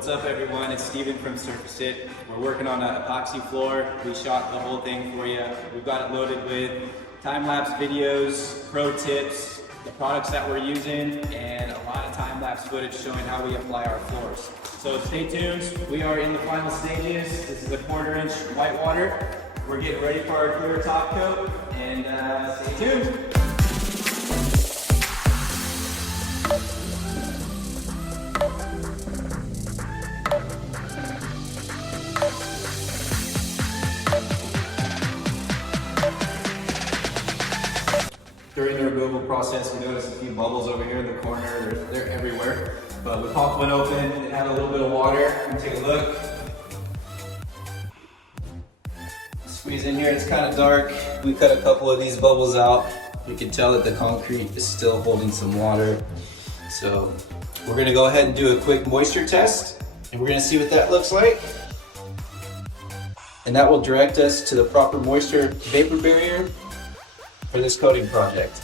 What's up everyone, it's Steven from Surface It. We're working on an epoxy floor. We shot the whole thing for you. We've got it loaded with time-lapse videos, pro tips, the products that we're using, and a lot of time-lapse footage showing how we apply our floors. So stay tuned, we are in the final stages. This is a 1/4 inch whitewater. We're getting ready for our clear top coat, and stay tuned. During the removal process, we noticed a few bubbles over here in the corner. They're everywhere. But we popped one open, it had a little bit of water. Take a look. Squeeze in here, it's kind of dark. We cut a couple of these bubbles out. You can tell that the concrete is still holding some water. So we're gonna go ahead and do a quick moisture test, and we're gonna see what that looks like. And that will direct us to the proper moisture vapor barrier for this coating project.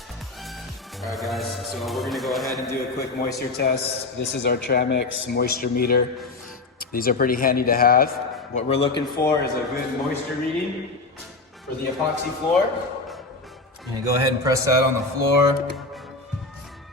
All right guys, so we're gonna go ahead and do a quick moisture test. This is our Tramex moisture meter. These are pretty handy to have. What we're looking for is a good moisture reading for the epoxy floor. I'm gonna go ahead and press that on the floor.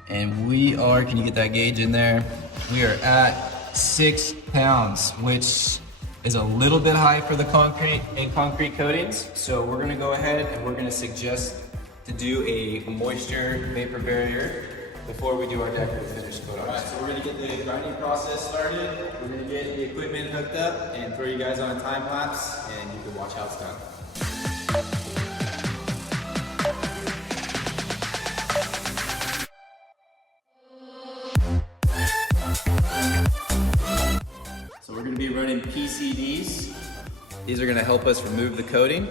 And we are, can you get that gauge in there? We are at 6 pounds, which is a little bit high for the concrete and concrete coatings. So we're gonna go ahead and we're gonna suggest to do a moisture vapor barrier before we do our decorative finish coat. All right, so we're gonna get the grinding process started. We're gonna get the equipment hooked up and throw you guys on a time lapse, and you can watch how it's done. So we're gonna be running PCDs. These are gonna help us remove the coating.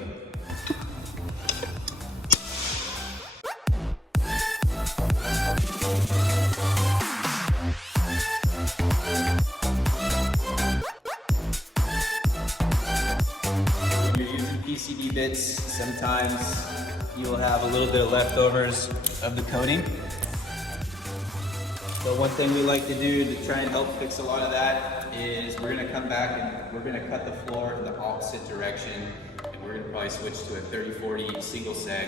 PCD bits, sometimes you will have a little bit of leftovers of the coating. So one thing we like to do to try and help fix a lot of that is we're gonna come back and we're gonna cut the floor in the opposite direction, and we're gonna probably switch to a 30-40 single seg.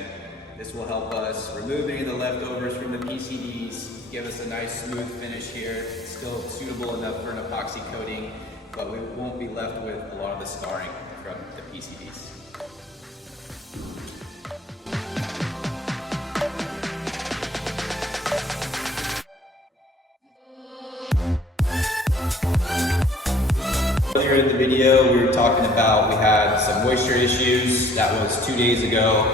This will help us remove any of the leftovers from the PCDs, give us a nice smooth finish here. It's still suitable enough for an epoxy coating, but we won't be left with a lot of the scarring from the PCDs. Earlier in the video, we were talking about we had some moisture issues. That was 2 days ago.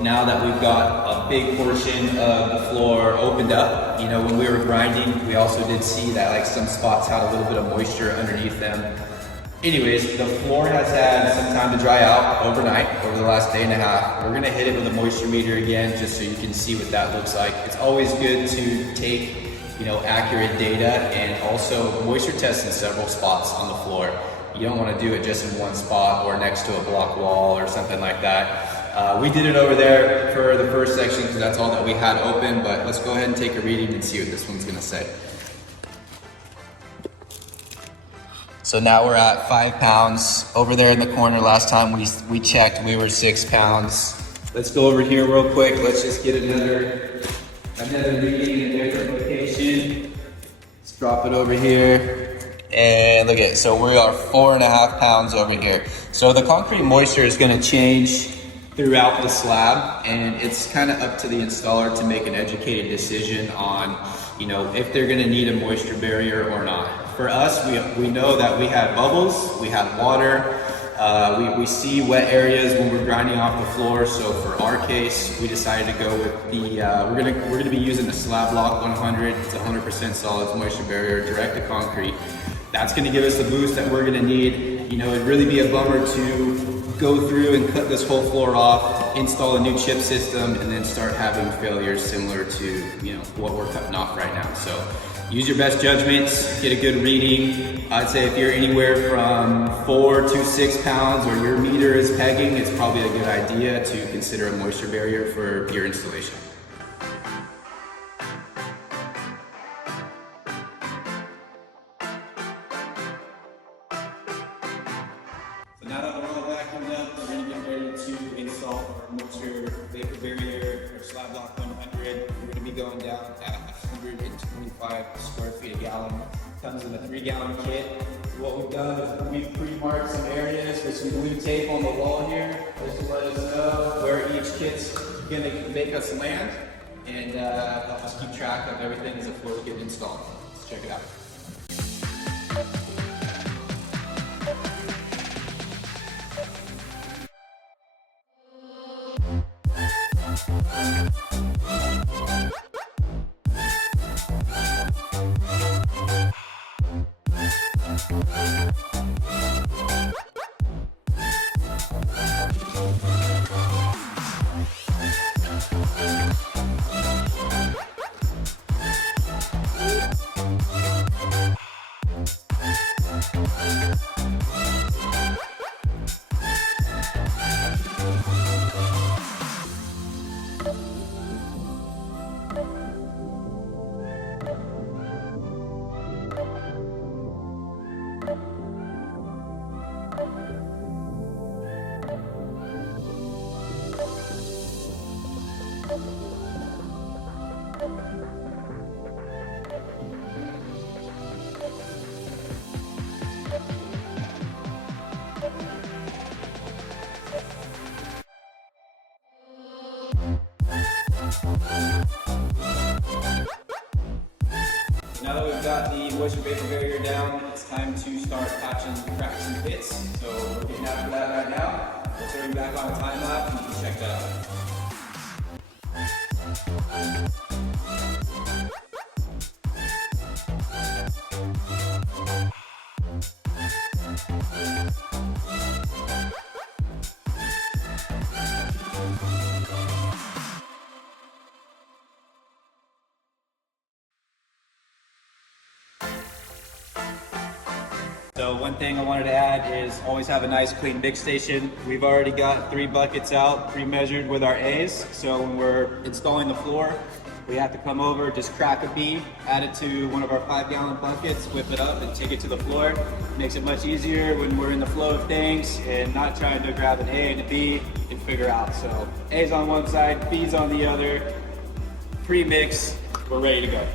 Now that we've got a big portion of the floor opened up, you know, when we were grinding, we also did see that like some spots had a little bit of moisture underneath them. Anyways, the floor has had some time to dry out overnight, over the last day and a half. We're gonna hit it with a moisture meter again, just so you can see what that looks like. It's always good to take, you know, accurate data and also moisture test in several spots on the floor. You don't want to do it just in one spot or next to a block wall or something like that. We did it over there for the first section because that's all that we had open, but let's go ahead and take a reading and see what this one's gonna say. So now we're at 5 pounds. Over there in the corner, last time we checked, we were 6 pounds. Let's go over here real quick. Let's just get another reading in a different location. Let's drop it over here. And look at it, so we are 4.5 pounds over here. So the concrete moisture is gonna change throughout the slab, and it's kind of up to the installer to make an educated decision on, you know, if they're gonna need a moisture barrier or not. For us, we know that we had bubbles, we had water, we see wet areas when we're grinding off the floor. So for our case, we decided to go with the, we're gonna be using the Slab Lock 100. It's 100% solids moisture barrier, direct to concrete. That's gonna give us the boost that we're gonna need. You know, it'd really be a bummer to go through and cut this whole floor off, install a new chip system, and then start having failures similar to, you know, what we're cutting off right now. So use your best judgments, get a good reading. I'd say if you're anywhere from 4 to 6 pounds or your meter is pegging, it's probably a good idea to consider a moisture barrier for your installation. slab block 100. We're gonna be going down at 125 square feet a gallon. Comes in a 3-gallon kit. So what we've done is we've pre-marked some areas with some blue tape on the wall here, just to let us know where each kit's gonna make us land, and help us keep track of everything as the floors get installed. Let's check it out. Now that we've got the moisture vapor barrier down, it's time to start patching cracks and fits. So we're getting after that right now. We'll throw you back on a time lapse and you can check that out. So one thing I wanted to add is always have a nice clean mix station. We've already got 3 buckets out pre-measured with our A's. So when we're installing the floor, we have to come over, just crack a B, add it to one of our 5-gallon buckets, whip it up and take it to the floor. Makes it much easier when we're in the flow of things and not trying to grab an A and a B and figure out. So A's on one side, B's on the other, pre-mix, we're ready to go.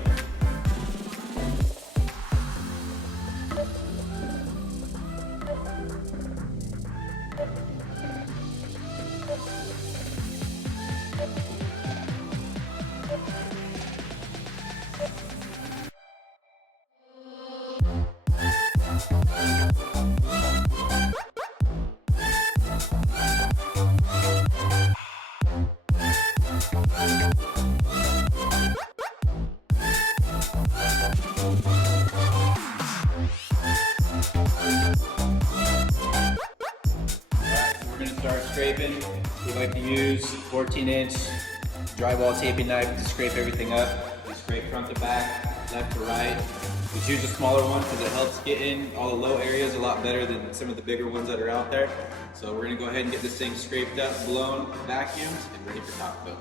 Start scraping. We like to use 14-inch drywall taping knife to scrape everything up. We scrape front to back, left to right. We choose a smaller one because it helps get in all the low areas a lot better than some of the bigger ones that are out there. So we're gonna go ahead and get this thing scraped up, blown, vacuumed, and ready for top coat.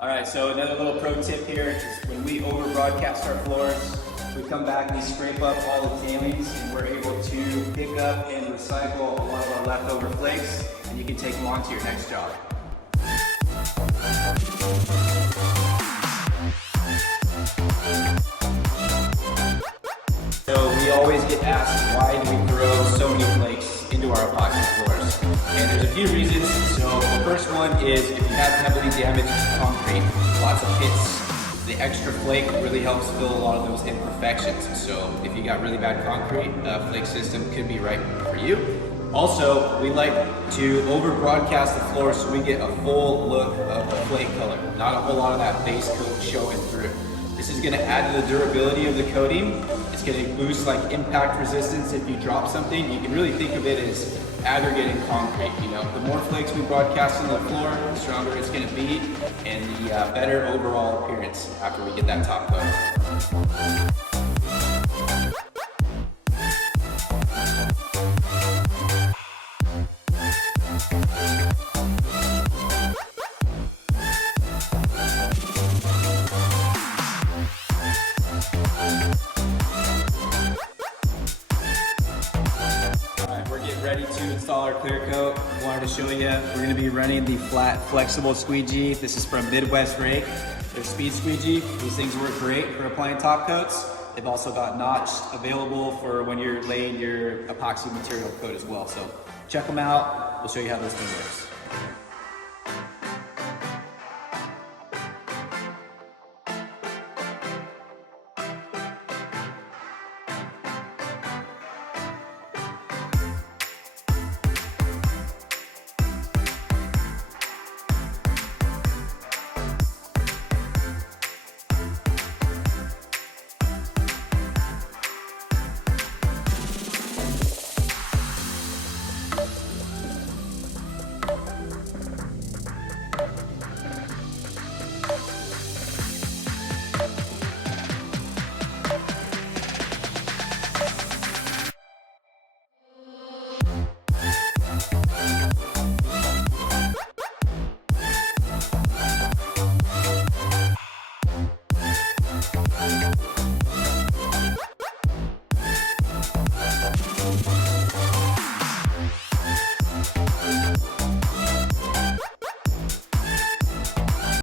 All right, so another little pro tip here is when we over broadcast our floors, we come back and we scrape up all the tailings and we're able to pick up and recycle a lot of our leftover flakes, and you can take them on to your next job. So we always get asked, why do we throw so many flakes into our epoxy floors? And there's a few reasons. So the first one is if you have heavily damaged concrete, lots of hits, the extra flake really helps fill a lot of those imperfections. So if you got really bad concrete, a flake system could be right for you. Also, we like to over broadcast the floor so we get a full look of the flake color, not a whole lot of that base coat showing through. This is going to add to the durability of the coating. It's It's gonna boost like impact resistance if you drop something. You can really think of it as aggregate and concrete. You know, the more flakes we broadcast on the floor, the stronger it's gonna be, and the better overall appearance after we get that top coat. Ready to install our clear coat. Wanted to show you, we're going to be running the flat flexible squeegee. This is from Midwest Rake. They're speed squeegee. These things work great for applying top coats. They've also got notch available for when you're laying your epoxy material coat as well. So check them out. We'll show you how this thing works.